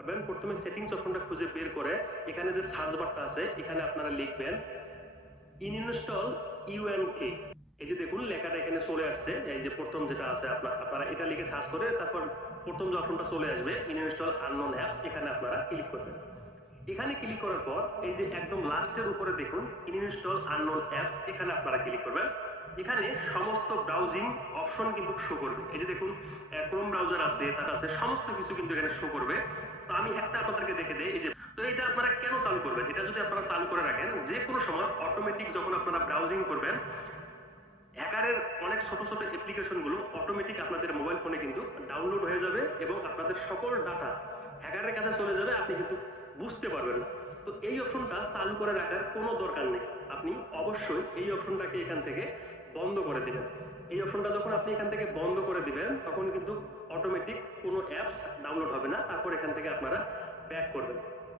করবেন, প্রথমে সেটিংস অপশনটা খুঁজে বের করে এখানে যে সার্চ বারটা আছে এখানে আপনারা লিখবেন ইনস্টল ইউএনকে। এই যে দেখুন লেখাটা এখানে চলে আসছে, এই যে প্রথম যেটা আছে আপনারা এটা লিখে সার্চ করে তারপর প্রথম যে অপশনটা চলে আসবে ইনস্টল আননোন অ্যাপস, এখানে আপনারা ক্লিক করবেন। এখানে ক্লিক করার পর এই যে একদম লাস্টের উপরে দেখুন ইনস্টল আননোন অ্যাপস, এখানে আপনারা ক্লিক করবেন। এখানে সমস্ত ব্রাউজিং অপশন কিন্তু শো করবে। এই যে দেখুন ক্রোম ব্রাউজার আছে, তার আছে সমস্ত কিছু কিন্তু এখানে শো করবে। তো আমি একটা আপনাদেরকে দেখে দেই। এই যে তো এটা আপনারা কেন চালু করবেন, এটা যদি আপনারা চালু করে রাখেন যে কোনো সময় অটোমেটিক যখন আপনারা ব্রাউজিং করবেন হ্যাকারের অনেক ছোট ছোট অ্যাপ্লিকেশন গুলো অটোমেটিক আপনাদের মোবাইল ফোনে কিন্তু ডাউনলোড হয়ে যাবে এবং আপনাদের সকল ডাটা হ্যাকারের কাছে চলে যাবে, আপনি কিন্তু বুঝতে পারবেন না। তো এই অপশনটা চালু করে রাখার কোনো দরকার নেই, আপনি অবশ্যই এই অপশনটাকে এখান থেকে বন্ধ করে দিবেন। এই অপশনটা যখন আপনি এখান থেকে বন্ধ করে দিবেন তখন কিন্তু অটোমেটিক কোনো অ্যাপস ডাউনলোড হবে না, তারপর এখান থেকে আপনারা ব্যাক করবেন।